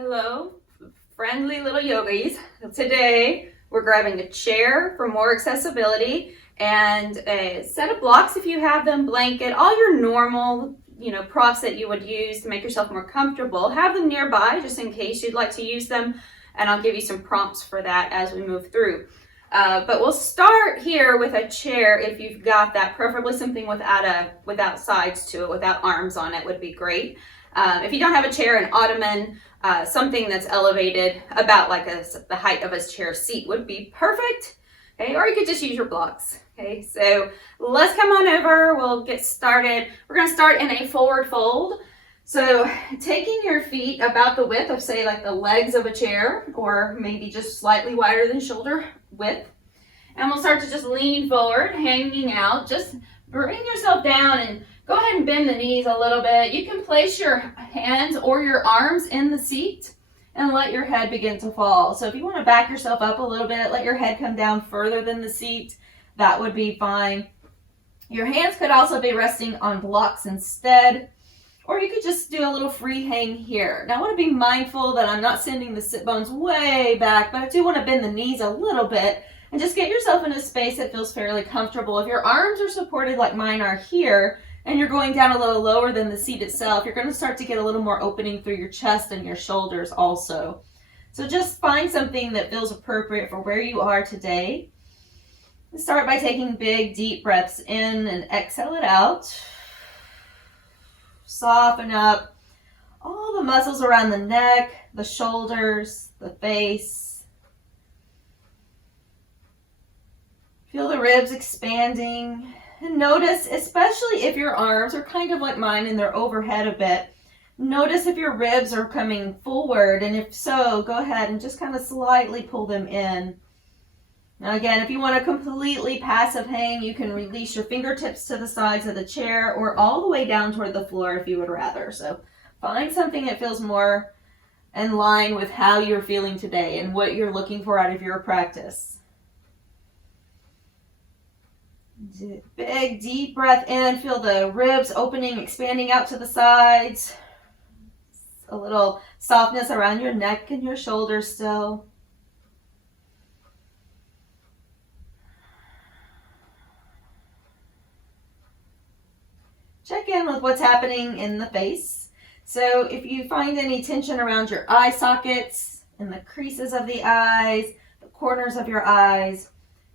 Hello, friendly little yogis. Today we're grabbing a chair for more accessibility and a set of blocks if you have them, blanket, all your normal, props that you would use to make yourself more comfortable. Have them nearby just in case you'd like to use them, and I'll give you some prompts for that as we move through. But we'll start here with a chair if you've got that, preferably something without sides to it, without arms on it would be great. If you don't have a chair, an ottoman, something that's elevated about like the height of a chair seat would be perfect. Okay, or you could just use your blocks. Okay, so let's come on over. We'll get started. We're going to start in a forward fold. So taking your feet about the width of, say, like the legs of a chair, or maybe just slightly wider than shoulder width. And we'll start to just lean forward, hanging out. Just bring yourself down and go ahead and bend the knees a little bit. You can place your hands or your arms in the seat and let your head begin to fall. So if you want to back yourself up a little bit, let your head come down further than the seat, that would be fine. Your hands could also be resting on blocks instead, or you could just do a little free hang here. Now I want to be mindful that I'm not sending the sit bones way back, but I do want to bend the knees a little bit and just get yourself in a space that feels fairly comfortable. If your arms are supported like mine are here, and you're going down a little lower than the seat itself, you're going to start to get a little more opening through your chest and your shoulders also. So just find something that feels appropriate for where you are today. Start by taking big, deep breaths in and exhale it out. Soften up all the muscles around the neck, the shoulders, the face. Feel the ribs expanding. And notice, especially if your arms are kind of like mine and they're overhead a bit, notice if your ribs are coming forward, and if so, go ahead and just kind of slightly pull them in. Now again, if you want a completely passive hang, you can release your fingertips to the sides of the chair or all the way down toward the floor if you would rather. So find something that feels more in line with how you're feeling today and what you're looking for out of your practice. Big, deep breath in. Feel the ribs opening, expanding out to the sides. A little softness around your neck and your shoulders still. Check in with what's happening in the face. So if you find any tension around your eye sockets, in the creases of the eyes, the corners of your eyes,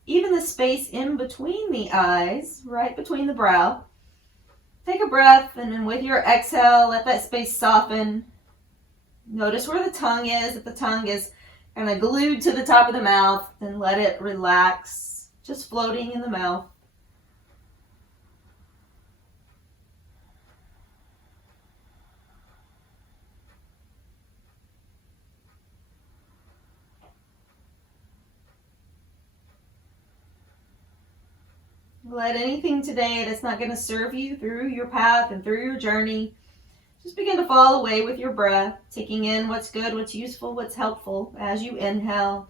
even the space in between the eyes, right between the brow. Take a breath, and then with your exhale, let that space soften. Notice where the tongue is. If the tongue is kind of glued to the top of the mouth, then let it relax, just floating in the mouth. Let anything today that's not going to serve you through your path and through your journey, just begin to fall away with your breath, taking in what's good, what's useful, what's helpful as you inhale.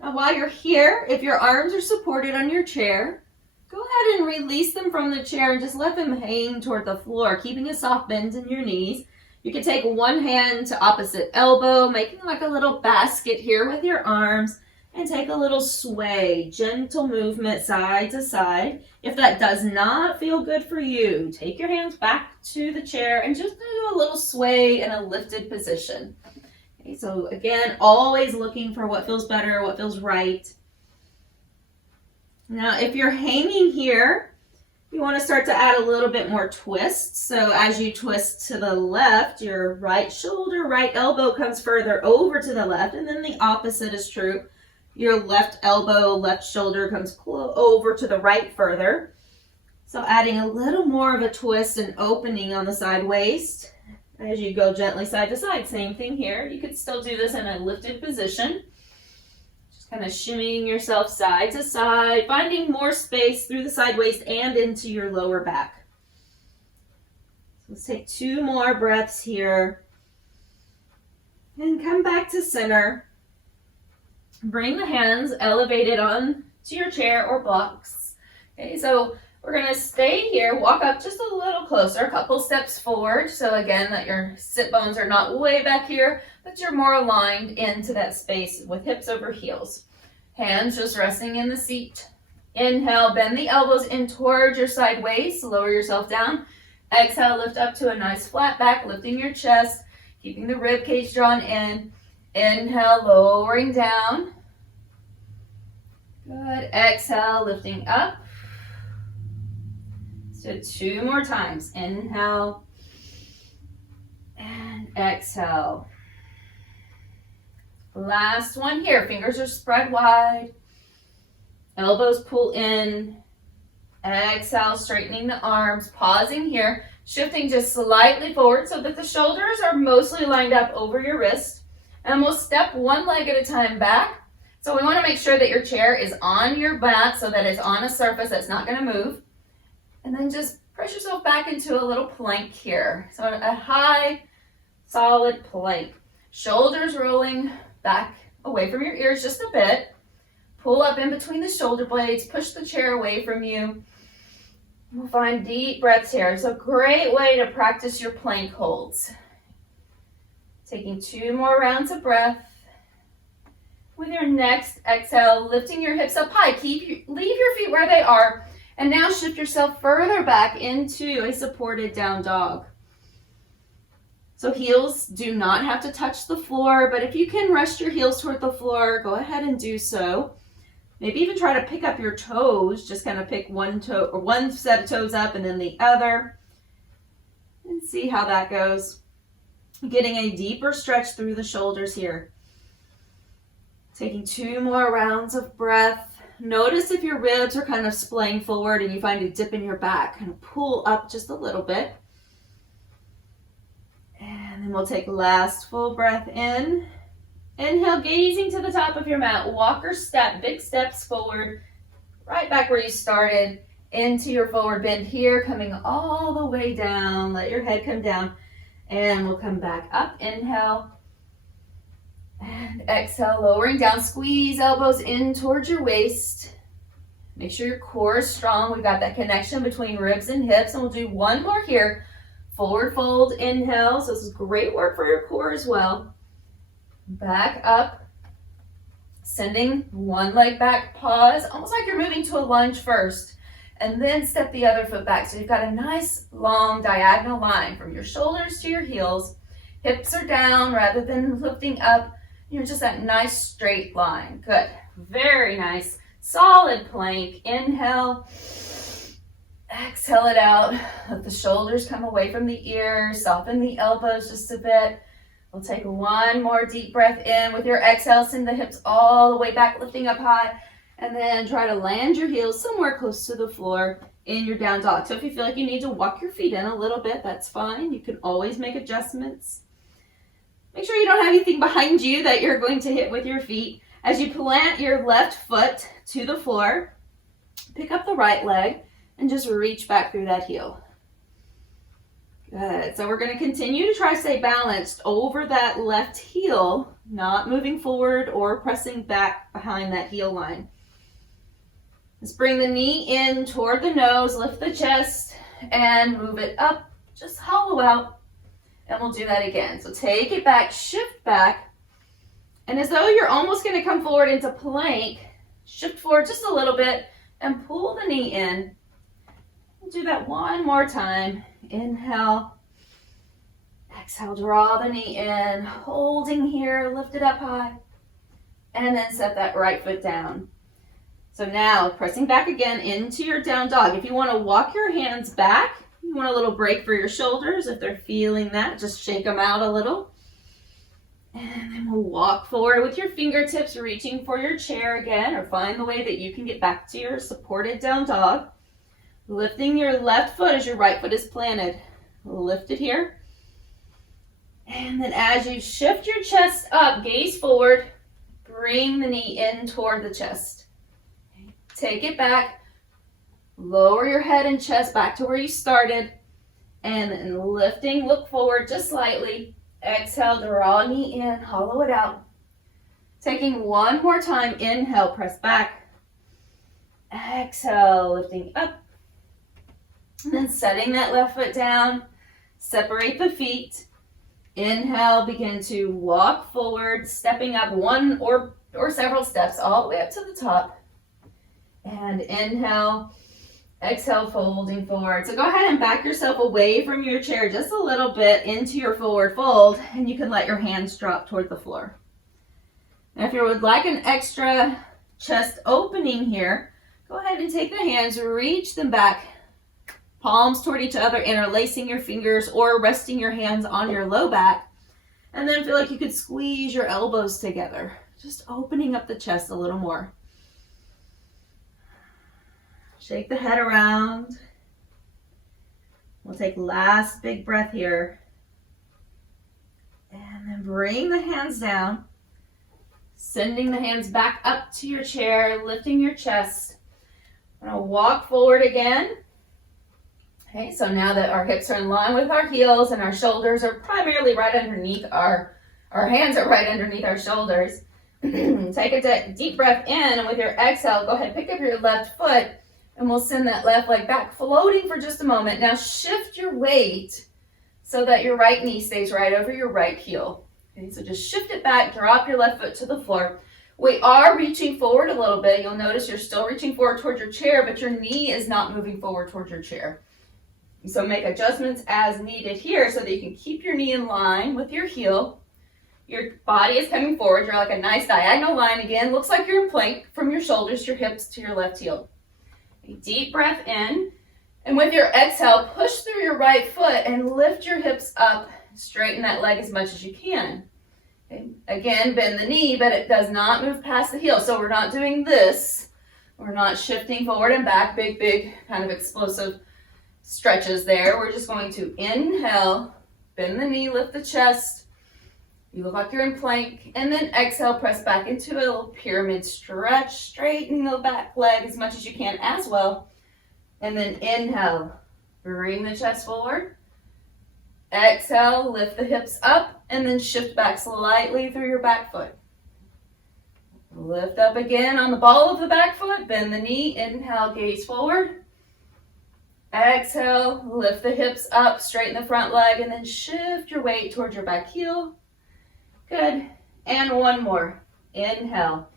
Now while you're here, if your arms are supported on your chair, go ahead and release them from the chair and just let them hang toward the floor, keeping a soft bend in your knees. You can take one hand to opposite elbow, making like a little basket here with your arms, and take a little sway, gentle movement side to side. If that does not feel good for you, take your hands back to the chair and just do a little sway in a lifted position. Okay, so again, always looking for what feels better, what feels right. Now, if you're hanging here, you want to start to add a little bit more twist. So as you twist to the left, your right shoulder, right elbow comes further over to the left, and then the opposite is true. Your left elbow, left shoulder comes over to the right further. So adding a little more of a twist and opening on the side waist as you go gently side to side. Same thing here. You could still do this in a lifted position. Just kind of shimmying yourself side to side, finding more space through the side waist and into your lower back. So let's take 2 more breaths here. And come back to center. Bring the hands elevated on to your chair or blocks. Okay, so We're gonna stay here, walk up just a little closer, a couple steps forward. So again, that your sit bones are not way back here, but you're more aligned into that space with hips over heels. Hands just resting in the seat. Inhale, bend the elbows in towards your side waist, lower yourself down. Exhale, lift up to a nice flat back, lifting your chest, keeping the rib cage drawn in. Inhale, lowering down. Good. Exhale, lifting up. So 2 more times. Inhale and exhale. Last one here. Fingers are spread wide. Elbows pull in. Exhale, straightening the arms. Pausing here. Shifting just slightly forward so that the shoulders are mostly lined up over your wrist. And we'll step one leg at a time back. So we want to make sure that your chair is on your mat so that it's on a surface that's not going to move. And then just press yourself back into a little plank here. So a high, solid plank. Shoulders rolling back away from your ears just a bit. Pull up in between the shoulder blades. Push the chair away from you. We'll find deep breaths here. It's a great way to practice your plank holds. Taking 2 more rounds of breath. With your next exhale, lifting your hips up high. Leave your feet where they are. And now shift yourself further back into a supported down dog. So heels do not have to touch the floor, but if you can rest your heels toward the floor, go ahead and do so. Maybe even try to pick up your toes. Just kind of pick one toe or one set of toes up and then the other. And see how that goes. Getting a deeper stretch through the shoulders here. Taking 2 more rounds of breath. Notice if your ribs are kind of splaying forward and you find a dip in your back. Kind of pull up just a little bit. And then we'll take last full breath in. Inhale, gazing to the top of your mat. Walk or step, big steps forward. Right back where you started. Into your forward bend here, coming all the way down. Let your head come down. And we'll come back up. Inhale. And exhale, lowering down. Squeeze elbows in towards your waist. Make sure your core is strong. We've got that connection between ribs and hips. And we'll do 1 more here. Forward fold, inhale. So this is great work for your core as well. Back up. Sending 1 leg back, pause. Almost like you're moving to a lunge first. And then step the other foot back. So you've got a nice long diagonal line from your shoulders to your heels. Hips are down rather than lifting up. You're just that nice straight line. Good. Very nice. Solid plank. Inhale. Exhale it out. Let the shoulders come away from the ears. Soften the elbows just a bit. We'll take 1 more deep breath in. With your exhale, send the hips all the way back, lifting up high. And then try to land your heels somewhere close to the floor in your down dog. So if you feel like you need to walk your feet in a little bit, that's fine. You can always make adjustments. Make sure you don't have anything behind you that you're going to hit with your feet. As you plant your left foot to the floor, pick up the right leg and just reach back through that heel. Good. So we're going to continue to try to stay balanced over that left heel, not moving forward or pressing back behind that heel line. Let's bring the knee in toward the nose, lift the chest, and move it up. Just hollow out, and we'll do that again. So take it back, shift back, and as though you're almost going to come forward into plank, shift forward just a little bit, and pull the knee in. We'll do that 1 more time. Inhale. Exhale, draw the knee in, holding here, lift it up high, and then set that right foot down. So now, pressing back again into your down dog. If you want to walk your hands back, you want a little break for your shoulders. If they're feeling that, just shake them out a little. And then we'll walk forward with your fingertips, reaching for your chair again, or find the way that you can get back to your supported down dog. Lifting your left foot as your right foot is planted. Lift it here. And then as you shift your chest up, gaze forward, bring the knee in toward the chest. Take it back, lower your head and chest back to where you started, and then lifting, look forward just slightly. Exhale, draw knee in, hollow it out. Taking 1 more time, inhale, press back. Exhale, lifting up. And then setting that left foot down, separate the feet. Inhale, begin to walk forward, stepping up one or several steps all the way up to the top. And inhale, exhale, folding forward. So go ahead and back yourself away from your chair just a little bit into your forward fold, and you can let your hands drop toward the floor. Now if you would like an extra chest opening here, go ahead and take the hands, reach them back, palms toward each other, interlacing your fingers or resting your hands on your low back. And then feel like you could squeeze your elbows together, just opening up the chest a little more. Shake the head around. We'll take last big breath here. And then bring the hands down. Sending the hands back up to your chair, lifting your chest. I'm going to walk forward again. Okay, so now that our hips are in line with our heels and our shoulders are primarily right underneath our hands are right underneath our shoulders. Take a deep breath in, and with your exhale, go ahead and pick up your left foot, and we'll send that left leg back, floating for just a moment. Now shift your weight so that your right knee stays right over your right heel. Okay, so just shift it back, drop your left foot to the floor. We are reaching forward a little bit. You'll notice you're still reaching forward towards your chair, but your knee is not moving forward towards your chair. So make adjustments as needed here so that you can keep your knee in line with your heel. Your body is coming forward. You're like a nice diagonal line again. Looks like you're in plank from your shoulders to your hips to your left heel. A deep breath in. And with your exhale, push through your right foot and lift your hips up. Straighten that leg as much as you can. Okay. Again, bend the knee, but it does not move past the heel. So we're not doing this. We're not shifting forward and back, big kind of explosive stretches there. We're just going to inhale, bend the knee, lift the chest. You look like you're in plank. And then exhale, press back into a little pyramid stretch. Straighten the back leg as much as you can as well. And then inhale, bring the chest forward. Exhale, lift the hips up, and then shift back slightly through your back foot. Lift up again on the ball of the back foot, bend the knee, inhale, gaze forward. Exhale, lift the hips up, straighten the front leg, and then shift your weight towards your back heel. Good. And one more. Inhale.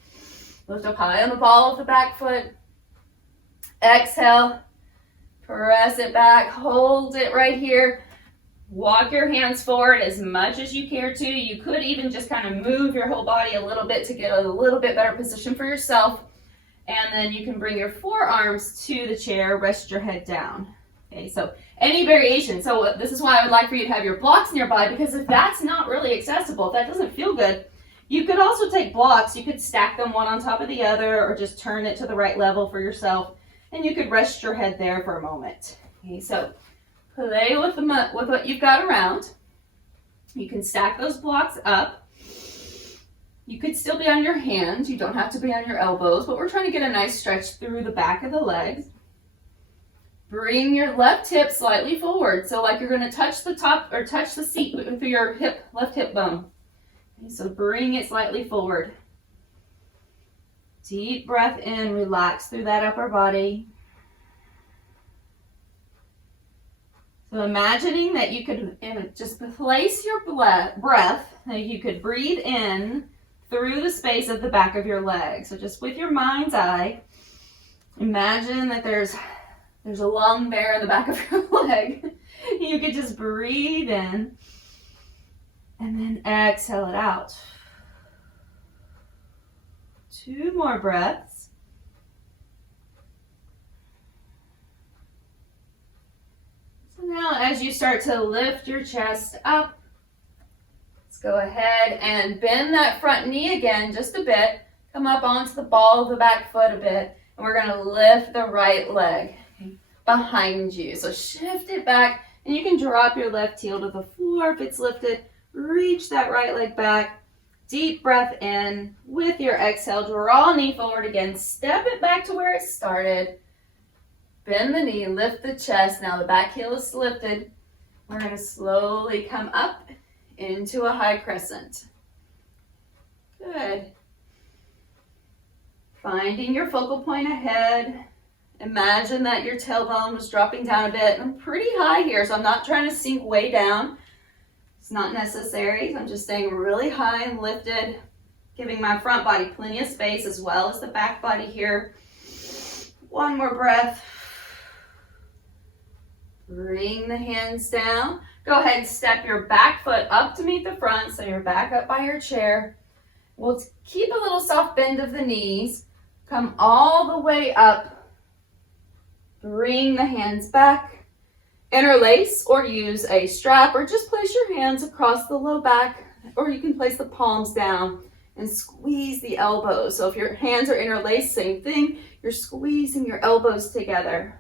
Lift up high on the ball of the back foot. Exhale. Press it back. Hold it right here. Walk your hands forward as much as you care to. You could even just kind of move your whole body a little bit to get a little bit better position for yourself. And then you can bring your forearms to the chair, rest your head down. Okay, so any variation. So this is why I would like for you to have your blocks nearby, because if that's not really accessible, if that doesn't feel good, you could also take blocks. You could stack them one on top of the other or just turn it to the right level for yourself. And you could rest your head there for a moment. Okay, so play with what you've got around. You can stack those blocks up. You could still be on your hands. You don't have to be on your elbows, but we're trying to get a nice stretch through the back of the legs. Bring your left hip slightly forward. So like you're going to touch the top or touch the seat with your left hip bone. Okay, so bring it slightly forward. Deep breath in, relax through that upper body. So imagining that you could just place your breath, that you could breathe in through the space of the back of your leg. So just with your mind's eye, imagine that there's a lung there in the back of your leg. You could just breathe in and then exhale it out. 2 more breaths. So now as you start to lift your chest up, go ahead and bend that front knee again just a bit. Come up onto the ball of the back foot a bit. And we're going to lift the right leg behind you. So shift it back. And you can drop your left heel to the floor if it's lifted. Reach that right leg back. Deep breath in. With your exhale, draw knee forward again. Step it back to where it started. Bend the knee, lift the chest. Now the back heel is lifted. We're going to slowly come up into a high crescent. Good. Finding your focal point ahead Imagine that your tailbone was dropping down a bit. I'm pretty high here, so I'm not trying to sink way down. It's not necessary. I'm just staying really high and lifted, giving my front body plenty of space as well as the back body here. One more breath. Bring the hands down. Go ahead and step your back foot up to meet the front, so you're back up by your chair. We'll keep a little soft bend of the knees. Come all the way up. Bring the hands back. Interlace or use a strap, or just place your hands across the low back, or you can place the palms down and squeeze the elbows. So if your hands are interlaced, same thing. You're squeezing your elbows together.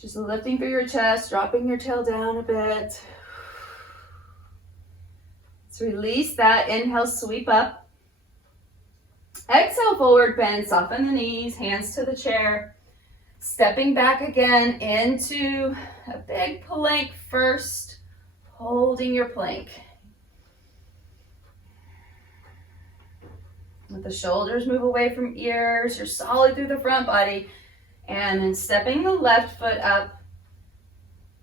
Just lifting through your chest, dropping your tail down a bit. Let's release that. Inhale, sweep up. Exhale, forward bend, soften the knees, hands to the chair. Stepping back again into a big plank first, holding your plank. Let the shoulders move away from ears. You're solid through the front body. And then stepping the left foot up.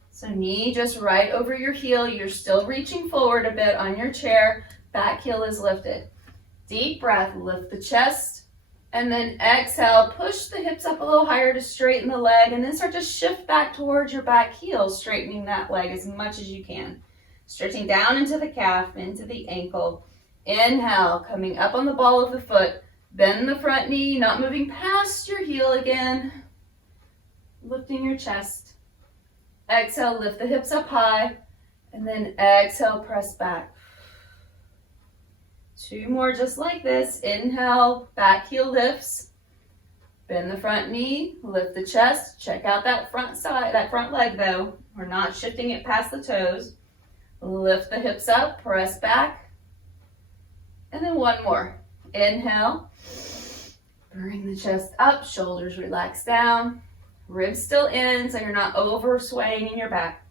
So knee just right over your heel. You're still reaching forward a bit on your chair. Back heel is lifted. Deep breath, lift the chest. And then exhale, push the hips up a little higher to straighten the leg, and then start to shift back towards your back heel, straightening that leg as much as you can. Stretching down into the calf, into the ankle. Inhale, coming up on the ball of the foot. Bend the front knee, not moving past your heel again. Lifting your chest. Exhale, lift the hips up high, and then exhale, press back. 2 more just like this. Inhale, back heel lifts. Bend the front knee, lift the chest. Check out that front side, that front leg though. We're not shifting it past the toes. Lift the hips up, press back. And then 1 more. Inhale. Bring the chest up, shoulders relax down. Ribs still in, so you're not over swaying in your back.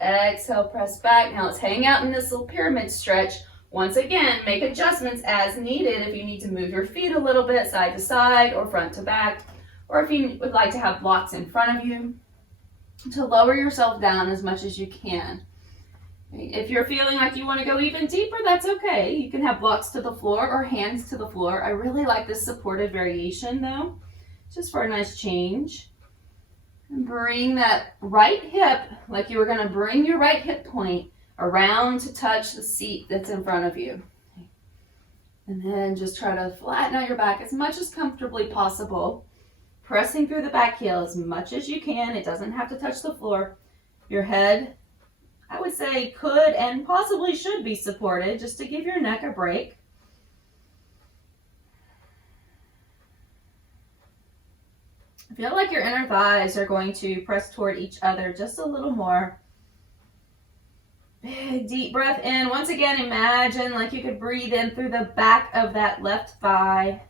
Exhale, press back. Now let's hang out in this little pyramid stretch. Once again, make adjustments as needed if you need to move your feet a little bit side to side or front to back, or if you would like to have blocks in front of you, to lower yourself down as much as you can. If you're feeling like you want to go even deeper, that's okay. You can have blocks to the floor or hands to the floor. I really like this supported variation though, just for a nice change. And bring that right hip, like you were going to bring your right hip point around to touch the seat that's in front of you. And then just try to flatten out your back as much as comfortably possible. Pressing through the back heel as much as you can. It doesn't have to touch the floor. Your head, I would say, could and possibly should be supported just to give your neck a break. Feel like your inner thighs are going to press toward each other just a little more. Big deep breath in. Once again, imagine like you could breathe in through the back of that left thigh.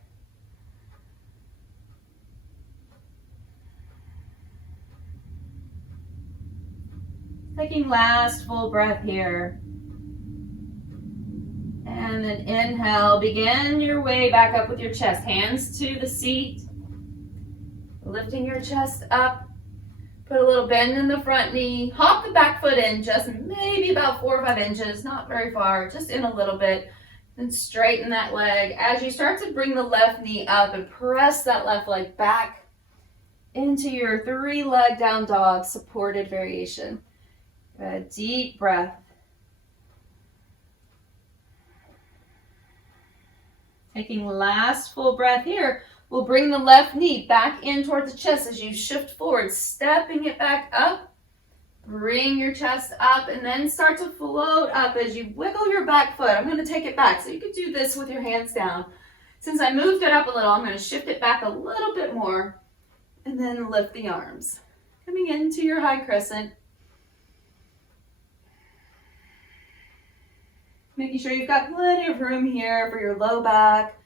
Taking last full breath here. And then inhale, begin your way back up with your chest. Hands to the seat. Lifting your chest up. Put a little bend in the front knee. Hop the back foot in just maybe about 4 or 5 inches, not very far, just in a little bit. Then straighten that leg. As you start to bring the left knee up and press that left leg back into your 3-leg down dog supported variation. A deep breath. Taking last full breath here. We'll bring the left knee back in toward the chest as you shift forward, stepping it back up. Bring your chest up and then start to float up as you wiggle your back foot. I'm going to take it back. So you could do this with your hands down. Since I moved it up a little, I'm going to shift it back a little bit more and then lift the arms. Coming into your high crescent. Making sure you've got plenty of room here for your low back,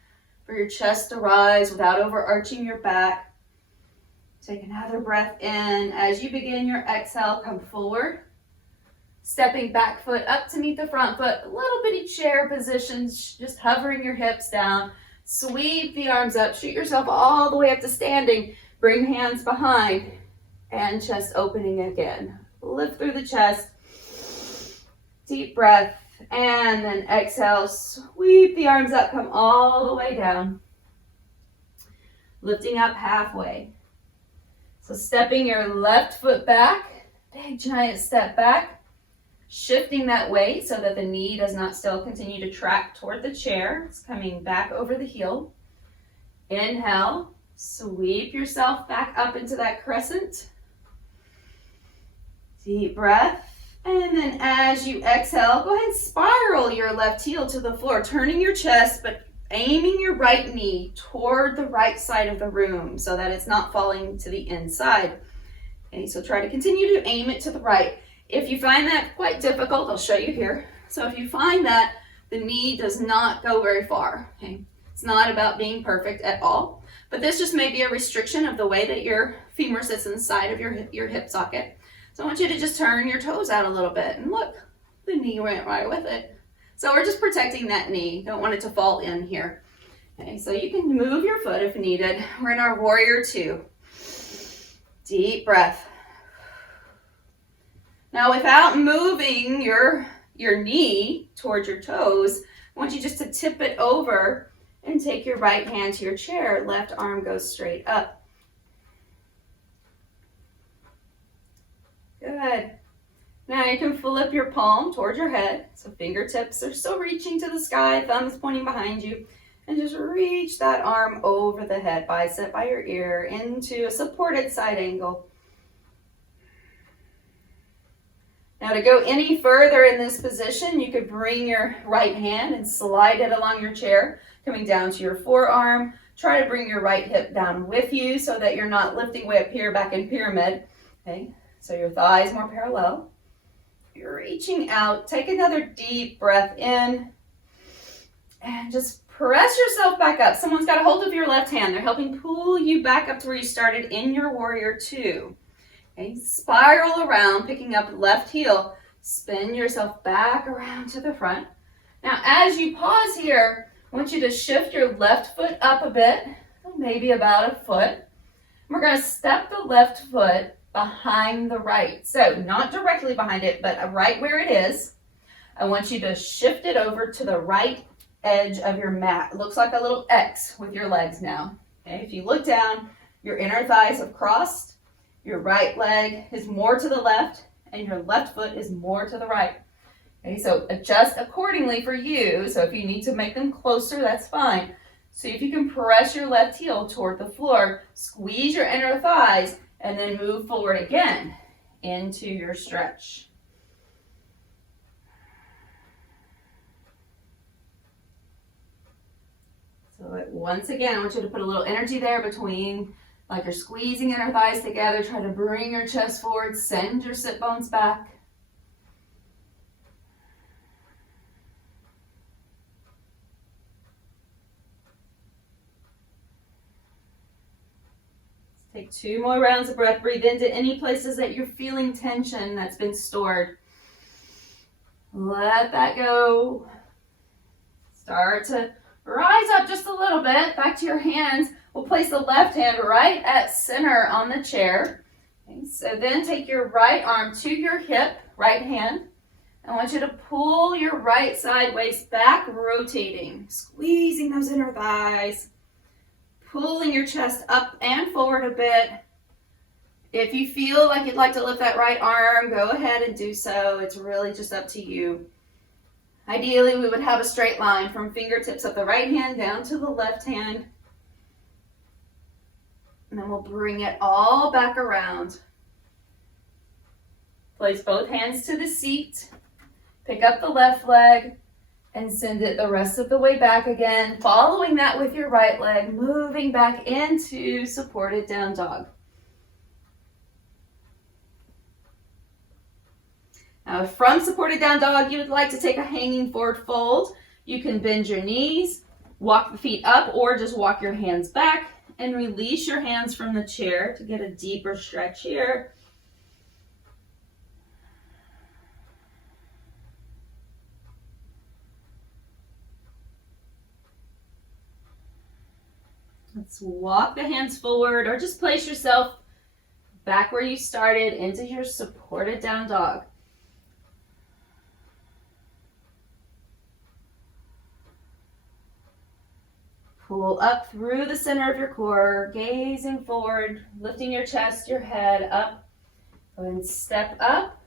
for your chest to rise without overarching your back. Take another breath in. As you begin your exhale, come forward. Stepping back foot up to meet the front foot. A little bitty chair position, just hovering your hips down. Sweep the arms up, shoot yourself all the way up to standing. Bring hands behind and chest opening again. Lift through the chest. Deep breath. And then exhale, sweep the arms up, come all the way down. Lifting up halfway. So stepping your left foot back, big giant step back. Shifting that weight so that the knee does not still continue to track toward the chair. It's coming back over the heel. Inhale, sweep yourself back up into that crescent. Deep breath. And then as you exhale, go ahead and spiral your left heel to the floor, turning your chest, but aiming your right knee toward the right side of the room so that it's not falling to the inside. Okay, so try to continue to aim it to the right. If you find that quite difficult, I'll show you here. So if you find that the knee does not go very far, okay, it's not about being perfect at all, but this just may be a restriction of the way that your femur sits inside of your hip socket. So I want you to just turn your toes out a little bit, and look, the knee went right with it. So we're just protecting that knee. Don't want it to fall in here. Okay, so you can move your foot if needed. We're in our warrior two. Deep breath. Now without moving your knee towards your toes, I want you just to tip it over and take your right hand to your chair. Left arm goes straight up. Good. Now you can flip your palm towards your head. So fingertips are still reaching to the sky, thumbs pointing behind you. And just reach that arm over the head, bicep by your ear, into a supported side angle. Now to go any further in this position, you could bring your right hand and slide it along your chair, coming down to your forearm. Try to bring your right hip down with you so that you're not lifting way up here back in pyramid. Okay. So your thighs more parallel. You're reaching out. Take another deep breath in. And just press yourself back up. Someone's got a hold of your left hand. They're helping pull you back up to where you started in your warrior two. Okay, spiral around, picking up left heel. Spin yourself back around to the front. Now as you pause here, I want you to shift your left foot up a bit, maybe about a foot. We're going to step the left foot behind the right. So not directly behind it, but right where it is. I want you to shift it over to the right edge of your mat. It looks like a little X with your legs now. Okay, if you look down, your inner thighs have crossed, your right leg is more to the left, and your left foot is more to the right. Okay, so adjust accordingly for you. So if you need to make them closer, that's fine. So if you can press your left heel toward the floor, squeeze your inner thighs, and then move forward again into your stretch. So once again, I want you to put a little energy there between, like you're squeezing inner thighs together. Try to bring your chest forward, send your sit bones back. Take 2 more rounds of breath. Breathe into any places that you're feeling tension that's been stored. Let that go. Start to rise up just a little bit. Back to your hands. We'll place the left hand right at center on the chair. Okay, so then take your right arm to your hip, right hand. I want you to pull your right side waist back, rotating, squeezing those inner thighs. Pulling your chest up and forward a bit. If you feel like you'd like to lift that right arm, go ahead and do so. It's really just up to you. Ideally, we would have a straight line from fingertips of the right hand down to the left hand. And then we'll bring it all back around. Place both hands to the seat. Pick up the left leg. And send it the rest of the way back again, following that with your right leg, moving back into supported down dog. Now, from supported down dog, you would like to take a hanging forward fold. You can bend your knees, walk the feet up, or just walk your hands back and release your hands from the chair to get a deeper stretch here. Let's walk the hands forward or just place yourself back where you started into your supported down dog. Pull up through the center of your core, gazing forward, lifting your chest, your head up. Go ahead and step up,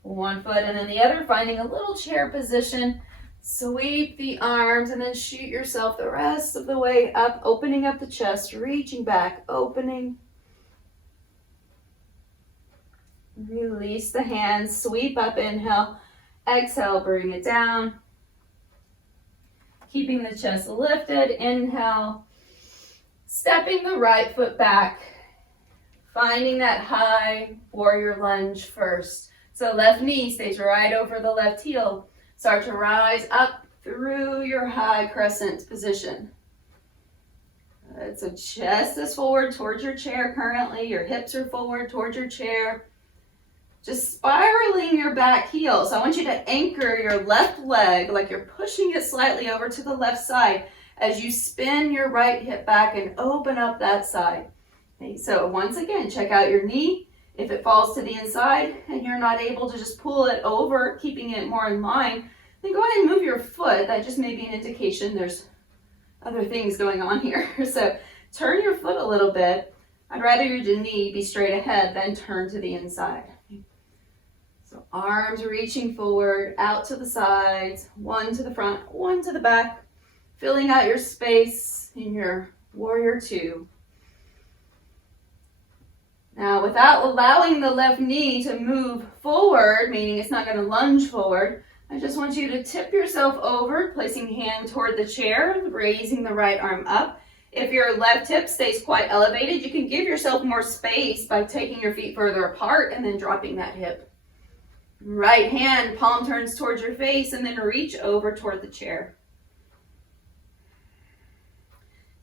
one foot and then the other, finding a little chair position. Sweep the arms and then shoot yourself the rest of the way up, opening up the chest, reaching back, opening. Release the hands, sweep up, inhale, exhale, bring it down. Keeping the chest lifted, inhale, stepping the right foot back, finding that high warrior lunge first. So left knee stays right over the left heel. Start to rise up through your high crescent position. Good. So chest is forward towards your chair currently. Your hips are forward towards your chair. Just spiraling your back heel. So I want you to anchor your left leg like you're pushing it slightly over to the left side as you spin your right hip back and open up that side. Okay, so once again, check out your knee. If it falls to the inside and you're not able to just pull it over, keeping it more in line, then go ahead and move your foot. That just may be an indication there's other things going on here. So turn your foot a little bit. I'd rather your knee be straight ahead than turn to the inside. So arms reaching forward, out to the sides, one to the front, one to the back, filling out your space in your warrior two. Now, without allowing the left knee to move forward, meaning it's not going to lunge forward, I just want you to tip yourself over, placing hand toward the chair, raising the right arm up. If your left hip stays quite elevated, you can give yourself more space by taking your feet further apart and then dropping that hip. Right hand, palm turns towards your face, and then reach over toward the chair.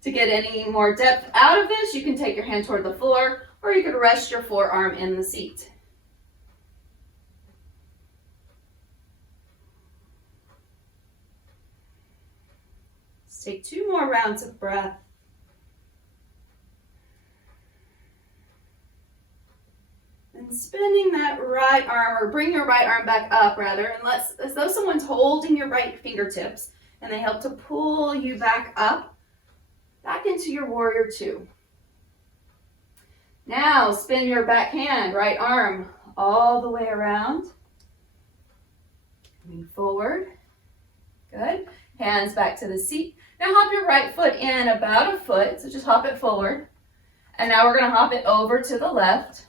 To get any more depth out of this, you can take your hand toward the floor, or you could rest your forearm in the seat. Let's take 2 more rounds of breath. And spinning that right arm, or bring your right arm back up rather, and as though someone's holding your right fingertips, and they help to pull you back up, back into your warrior two. Now spin your back hand, right arm, all the way around. Coming forward. Good. Hands back to the seat. Now hop your right foot in about a foot, so just hop it forward. And now we're going to hop it over to the left,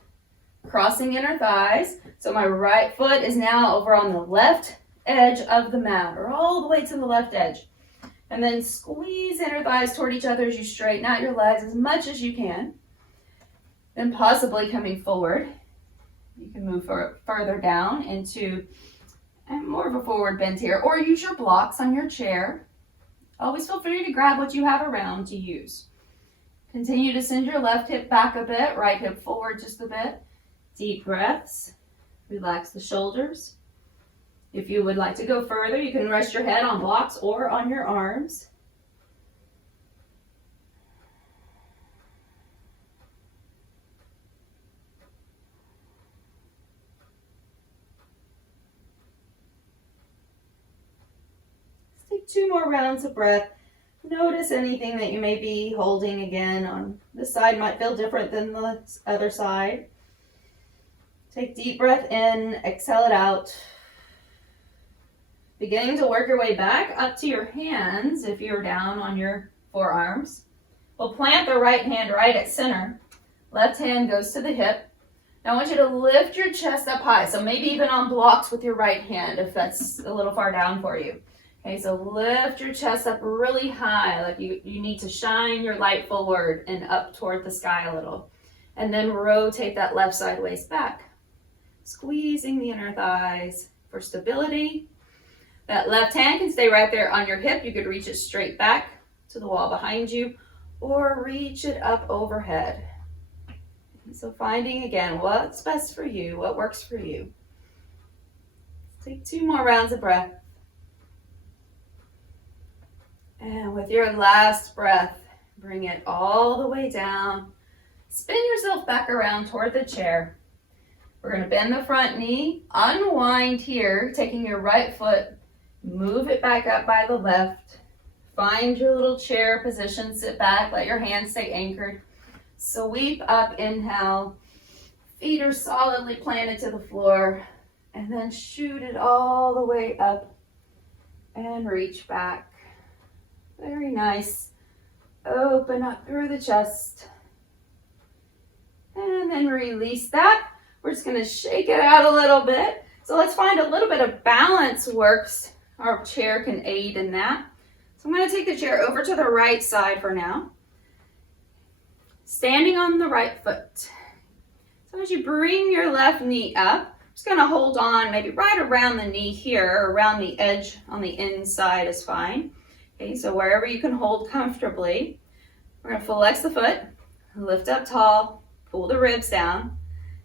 crossing inner thighs. So my right foot is now over on the left edge of the mat, or all the way to the left edge. And then squeeze inner thighs toward each other as you straighten out your legs as much as you can. Then possibly coming forward, you can move further down into more of a forward bend here, or use your blocks on your chair. Always feel free to grab what you have around to use. Continue to send your left hip back a bit, right hip forward just a bit. Deep breaths. Relax the shoulders. If you would like to go further, you can rest your head on blocks or on your arms. Let's take 2 more rounds of breath. Notice anything that you may be holding again on this side might feel different than the other side. Take deep breath in, exhale it out. Beginning to work your way back up to your hands if you're down on your forearms. We'll plant the right hand right at center. Left hand goes to the hip. Now I want you to lift your chest up high, so maybe even on blocks with your right hand if that's a little far down for you. Okay, so lift your chest up really high, like you need to shine your light forward and up toward the sky a little. And then rotate that left side waist back. Squeezing the inner thighs for stability. That left hand can stay right there on your hip. You could reach it straight back to the wall behind you or reach it up overhead. So finding again what's best for you, what works for you. Take 2 more rounds of breath. And with your last breath, Bring it all the way down. Spin yourself back around toward the chair. We're going to bend the front knee, unwind here, taking your right foot, move it back up by the left. Find your little chair position, sit back, let your hands stay anchored. Sweep up, inhale. Feet are solidly planted to the floor. And then shoot it all the way up and reach back. Very nice. Open up through the chest. And then release that. We're just going to shake it out a little bit. So let's find a little bit of balance works. Our chair can aid in that. So I'm going to take the chair over to the right side for now. Standing on the right foot. So as you bring your left knee up, just going to hold on maybe right around the knee here, around the edge on the inside is fine. Okay, so wherever you can hold comfortably. We're going to flex the foot, lift up tall, pull the ribs down,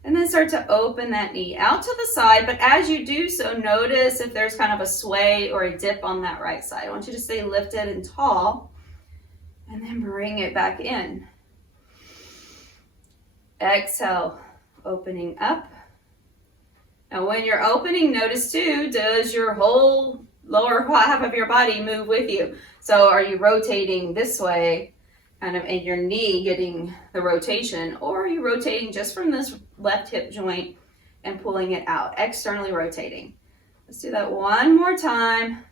and then start to open that knee out to the side. But as you do so, notice if there's kind of a sway or a dip on that right side. I want you to stay lifted and tall, and then bring it back in. Exhale, opening up. Now when you're opening, notice too, does your whole lower half of your body move with you? So are you rotating this way, kind of in your knee getting the rotation, or are you rotating just from this left hip joint and pulling it out, externally rotating? Let's do that one more time.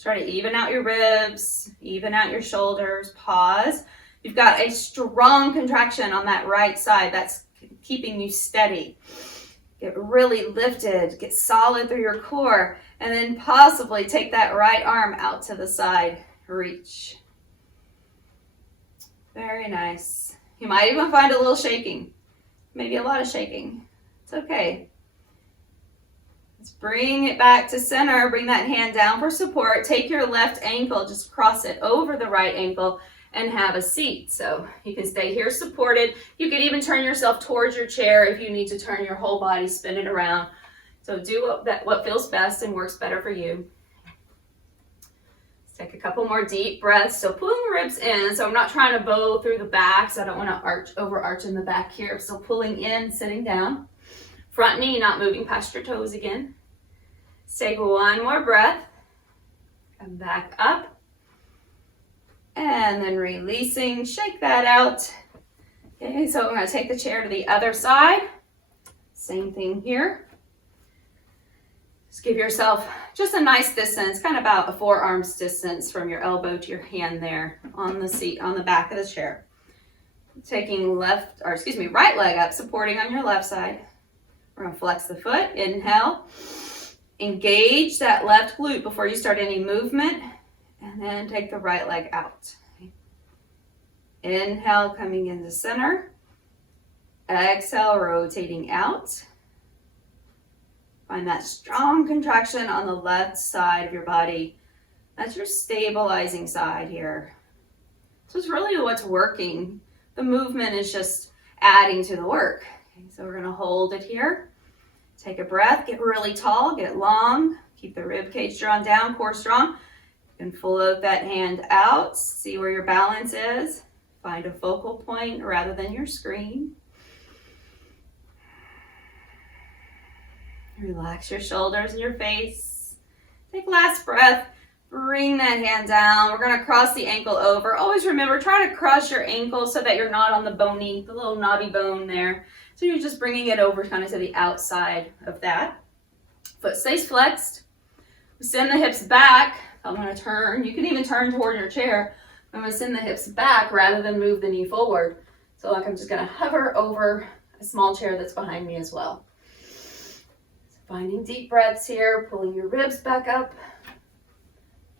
Try to even out your ribs, even out your shoulders, pause. You've got a strong contraction on that right side that's keeping you steady. Get really lifted, get solid through your core, and then possibly take that right arm out to the side, reach. Very nice. You might even find a little shaking, maybe a lot of shaking. It's okay. Let's bring it back to center, bring that hand down for support. Take your left ankle, just cross it over the right ankle and have a seat. So you can stay here supported. You can even turn yourself towards your chair if you need to turn your whole body, spin it around. So do what feels best and works better for you. Let's take a couple more deep breaths. So pulling the ribs in. So I'm not trying to bow through the back, so I don't want to overarch in the back here. So pulling in, sitting down. Front knee not moving past your toes again. Let's take one more breath. Come back up. And then releasing, shake that out. Okay, so I'm going to take the chair to the other side. Same thing here. Just give yourself just a nice distance, kind of about a forearm's distance from your elbow to your hand there on the seat, on the back of the chair. Taking right leg up, supporting on your left side. We're going to flex the foot, inhale. Engage that left glute before you start any movement. And then take the right leg out. Inhale, coming into center. Exhale, rotating out. Find that strong contraction on the left side of your body. That's your stabilizing side here. So it's really what's working. The movement is just adding to the work. Okay, so we're going to hold it here. Take a breath, get really tall, get long. Keep the rib cage drawn down, core strong. And float that hand out, see where your balance is. Find a focal point rather than your screen. Relax your shoulders and your face. Take last breath. Bring that hand down. We're going to cross the ankle over. Always remember, try to cross your ankle so that you're not on the little knobby bone there. So you're just bringing it over kind of to the outside of that. Foot stays flexed. We send the hips back. I'm going to turn. You can even turn toward your chair. I'm going to send the hips back rather than move the knee forward. So like I'm just going to hover over a small chair that's behind me as well. So finding deep breaths here, pulling your ribs back up.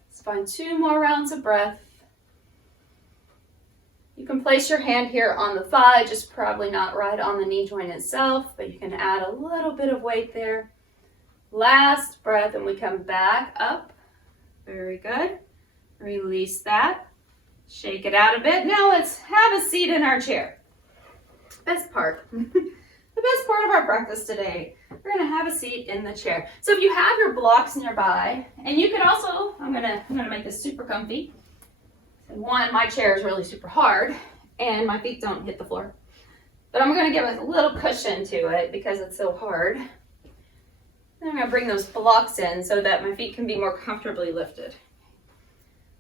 Let's find 2 more rounds of breath. You can place your hand here on the thigh, just probably not right on the knee joint itself, but you can add a little bit of weight there. Last breath, and we come back up. Very good. Release that. Shake it out a bit. Now let's have a seat in our chair. Best part. The best part of our practice today. We're going to have a seat in the chair. So if you have your blocks nearby, and you can also, I'm gonna make this super comfy. And one, my chair is really super hard and my feet don't hit the floor. But I'm going to give a little cushion to it because it's so hard. And I'm going to bring those blocks in so that my feet can be more comfortably lifted.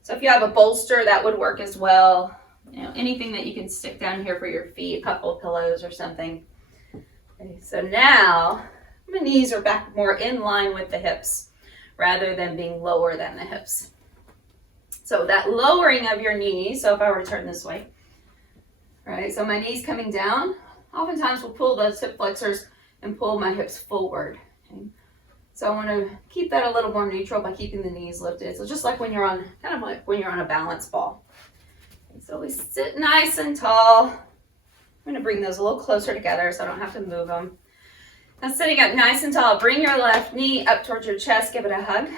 So if you have a bolster, that would work as well. You know, anything that you can stick down here for your feet, a couple of pillows or something. Okay, so now my knees are back more in line with the hips rather than being lower than the hips. So that lowering of your knees, so if I were to turn this way, right, so my knees coming down, oftentimes we'll pull those hip flexors and pull my hips forward. Okay? So I want to keep that a little more neutral by keeping the knees lifted. So just like when you're on, kind of like when you're on a balance ball. Okay, so we sit nice and tall. I'm going to bring those a little closer together so I don't have to move them. Now sitting up nice and tall, bring your left knee up towards your chest, give it a hug.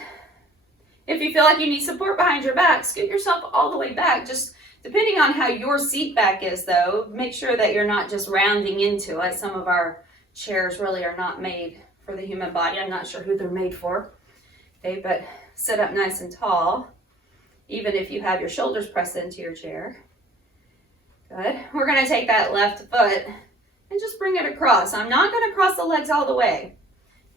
If you feel like you need support behind your back, scoot yourself all the way back. Just depending on how your seat back is though, make sure that you're not just rounding into it. Some of our chairs really are not made for the human body. I'm not sure who they're made for. Okay, but sit up nice and tall, even if you have your shoulders pressed into your chair. Good. We're going to take that left foot and just bring it across. I'm not going to cross the legs all the way.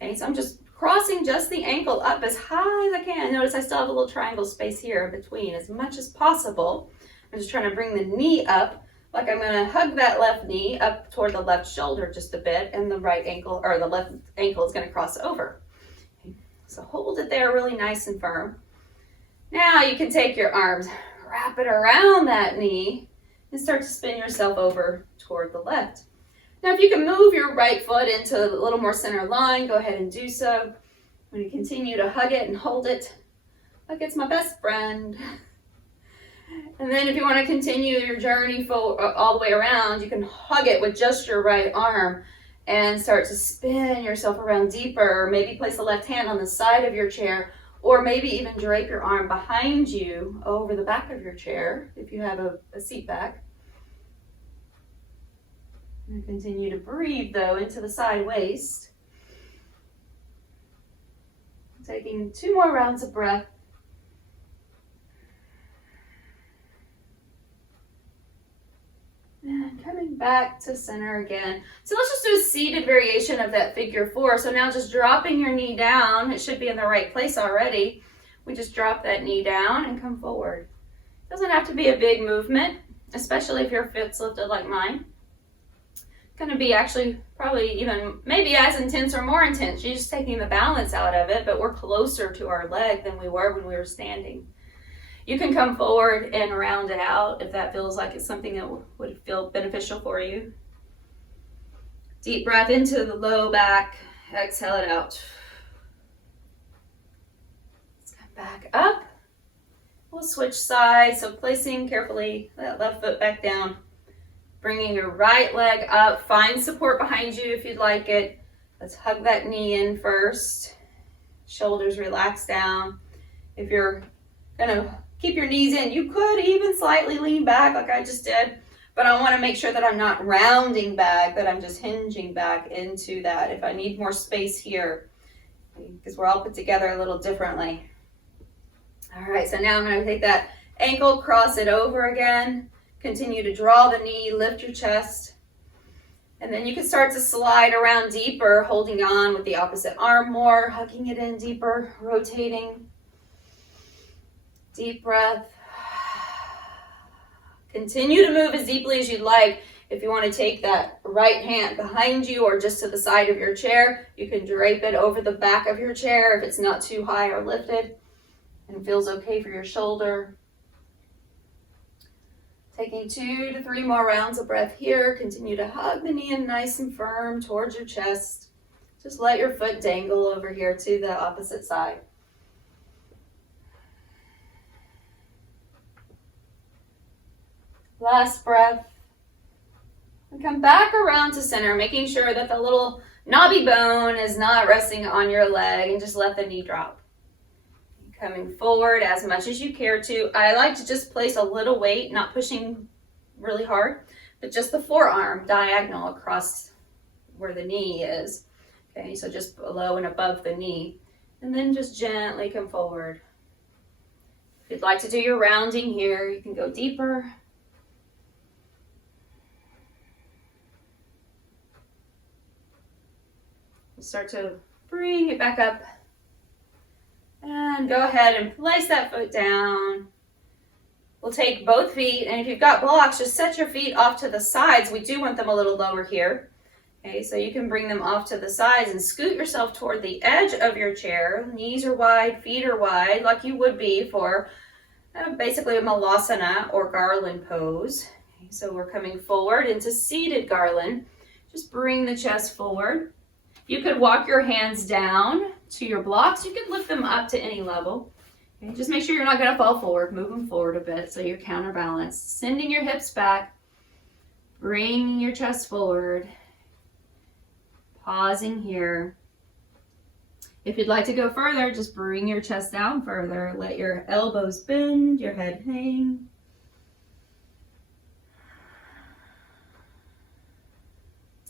Okay, so I'm just crossing just the ankle up as high as I can. Notice I still have a little triangle space here in between as much as possible. I'm just trying to bring the knee up like I'm going to hug that left knee up toward the left shoulder just a bit, and the right ankle or the left ankle is going to cross over. Okay, so hold it there really nice and firm. Now you can take your arms, wrap it around that knee, and start to spin yourself over toward the left. Now, if you can move your right foot into a little more center line, go ahead and do so. I'm going to continue to hug it and hold it like it's my best friend. And then if you want to continue your journey all the way around, you can hug it with just your right arm and start to spin yourself around deeper. Or maybe place the left hand on the side of your chair, or maybe even drape your arm behind you over the back of your chair if you have a seat back. And continue to breathe though into the side waist. Taking 2 more rounds of breath. And coming back to center again. So let's just do a seated variation of that figure 4. So now just dropping your knee down. It should be in the right place already. We just drop that knee down and come forward. It doesn't have to be a big movement, especially if your foot's lifted like mine. Going to be actually probably even maybe as intense or more intense. You're just taking the balance out of it, but we're closer to our leg than we were when we were standing. You can come forward and round it out if that feels like it's something that would feel beneficial for you. Deep breath into the low back, exhale it out. Let's come back up. We'll switch sides, so placing carefully that left foot back down. Bringing your right leg up, find support behind you if you'd like it. Let's hug that knee in first. Shoulders relax down. If you're gonna keep your knees in, you could even slightly lean back like I just did, but I wanna make sure that I'm not rounding back, that I'm just hinging back into that if I need more space here, because we're all put together a little differently. All right, so now I'm gonna take that ankle, cross it over again. Continue to draw the knee, lift your chest, and then you can start to slide around deeper, holding on with the opposite arm more, hugging it in deeper, rotating. Deep breath. Continue to move as deeply as you'd like. If you want to take that right hand behind you or just to the side of your chair, you can drape it over the back of your chair if it's not too high or lifted and feels okay for your shoulder. Taking 2 to 3 more rounds of breath here. Continue to hug the knee in nice and firm towards your chest. Just let your foot dangle over here to the opposite side. Last breath. And come back around to center, making sure that the little knobby bone is not resting on your leg, and just let the knee drop. Coming forward as much as you care to. I like to just place a little weight, not pushing really hard, but just the forearm diagonal across where the knee is. Okay, so just below and above the knee. And then just gently come forward. If you'd like to do your rounding here, you can go deeper. Start to bring it back up. And go ahead and place that foot down. We'll take both feet, and if you've got blocks, just set your feet off to the sides. We do want them a little lower here. Okay, so you can bring them off to the sides and scoot yourself toward the edge of your chair. Knees are wide, feet are wide, like you would be for basically a malasana or garland pose. Okay, so we're coming forward into seated garland. Just bring the chest forward. You could walk your hands down to your blocks. You could lift them up to any level. Okay, just make sure you're not going to fall forward. Move them forward a bit so you're counterbalanced. Sending your hips back. Bringing your chest forward. Pausing here. If you'd like to go further, just bring your chest down further. Let your elbows bend, your head hang.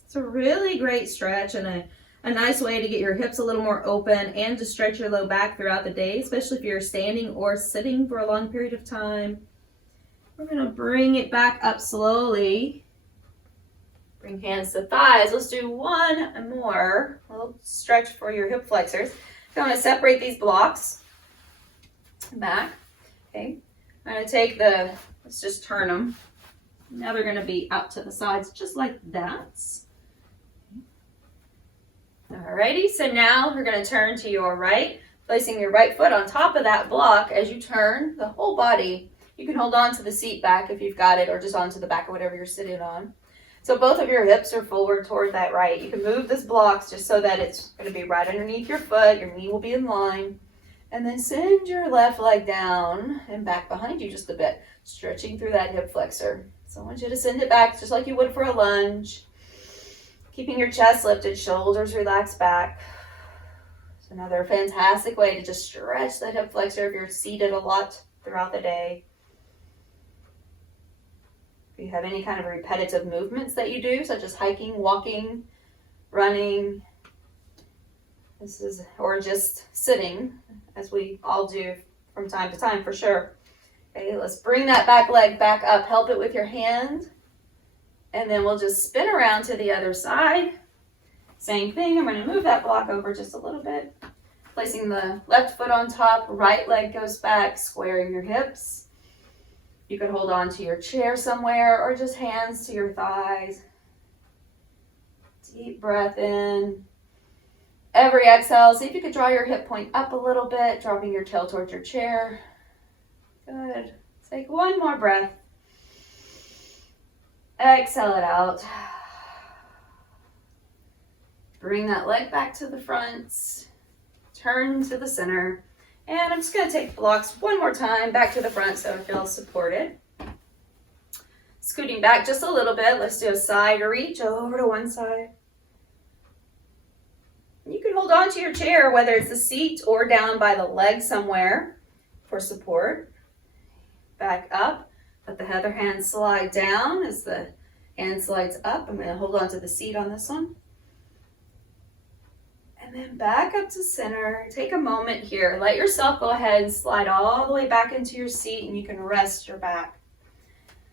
It's a really great stretch and a nice way to get your hips a little more open and to stretch your low back throughout the day, especially if you're standing or sitting for a long period of time. We're going to bring it back up slowly. Bring hands to thighs. Let's do one more. A little stretch for your hip flexors. So I'm going to separate these blocks back. Okay. I'm going to take let's just turn them. Now they're going to be out to the sides just like that. Alrighty, so now we're going to turn to your right, placing your right foot on top of that block. As you turn the whole body, you can hold on to the seat back if you've got it, or just onto the back of whatever you're sitting on. So both of your hips are forward toward that right. You can move this block just so that it's going to be right underneath your foot. Your knee will be in line. And then send your left leg down and back behind you just a bit, stretching through that hip flexor. So I want you to send it back just like you would for a lunge. Keeping your chest lifted, shoulders relaxed back. It's another fantastic way to just stretch that hip flexor if you're seated a lot throughout the day. If you have any kind of repetitive movements that you do, such as hiking, walking, running, or just sitting, as we all do from time to time for sure. Okay, let's bring that back leg back up. Help it with your hand. And then we'll just spin around to the other side. Same thing, I'm going to move that block over just a little bit. Placing the left foot on top, right leg goes back, squaring your hips. You could hold on to your chair somewhere or just hands to your thighs. Deep breath in. Every exhale, see if you could draw your hip point up a little bit, dropping your tail towards your chair. Good. Take one more breath. Exhale it out. Bring that leg back to the front. Turn to the center. And I'm just going to take blocks one more time back to the front so it feels supported. Scooting back just a little bit. Let's do a side reach over to one side. You can hold on to your chair, whether it's the seat or down by the leg somewhere for support. Back up. Let the other hand slide down as the hand slides up. I'm going to hold on to the seat on this one. And then back up to center. Take a moment here. Let yourself go ahead and slide all the way back into your seat, and you can rest your back.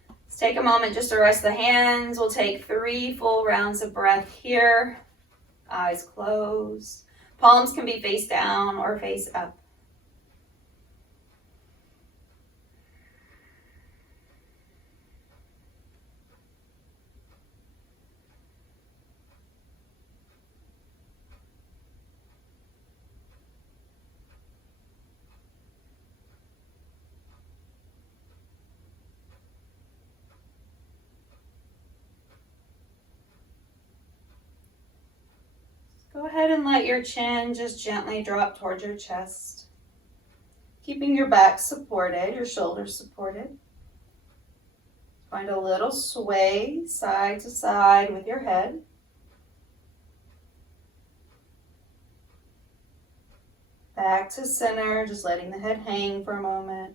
Let's take a moment just to rest the hands. We'll take 3 full rounds of breath here. Eyes closed. Palms can be face down or face up. Go ahead and let your chin just gently drop towards your chest. Keeping your back supported, your shoulders supported. Find a little sway side to side with your head. Back to center, just letting the head hang for a moment.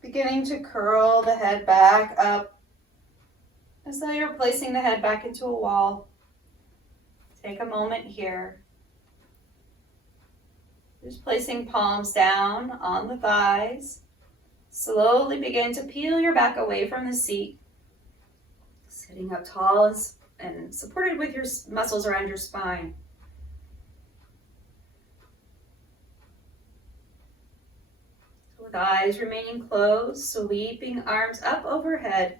Beginning to curl the head back up as though you're placing the head back into a wall. Take a moment here. Just placing palms down on the thighs. Slowly begin to peel your back away from the seat. Sitting up tall and supported with your muscles around your spine. With eyes remaining closed, sweeping arms up overhead.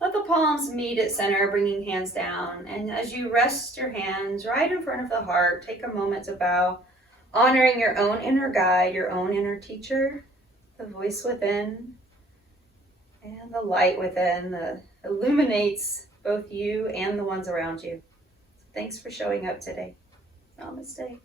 Let the palms meet at center, bringing hands down. And as you rest your hands right in front of the heart, take a moment to bow, honoring your own inner guide, your own inner teacher, the voice within, and the light within that illuminates both you and the ones around you. So thanks for showing up today. Namaste.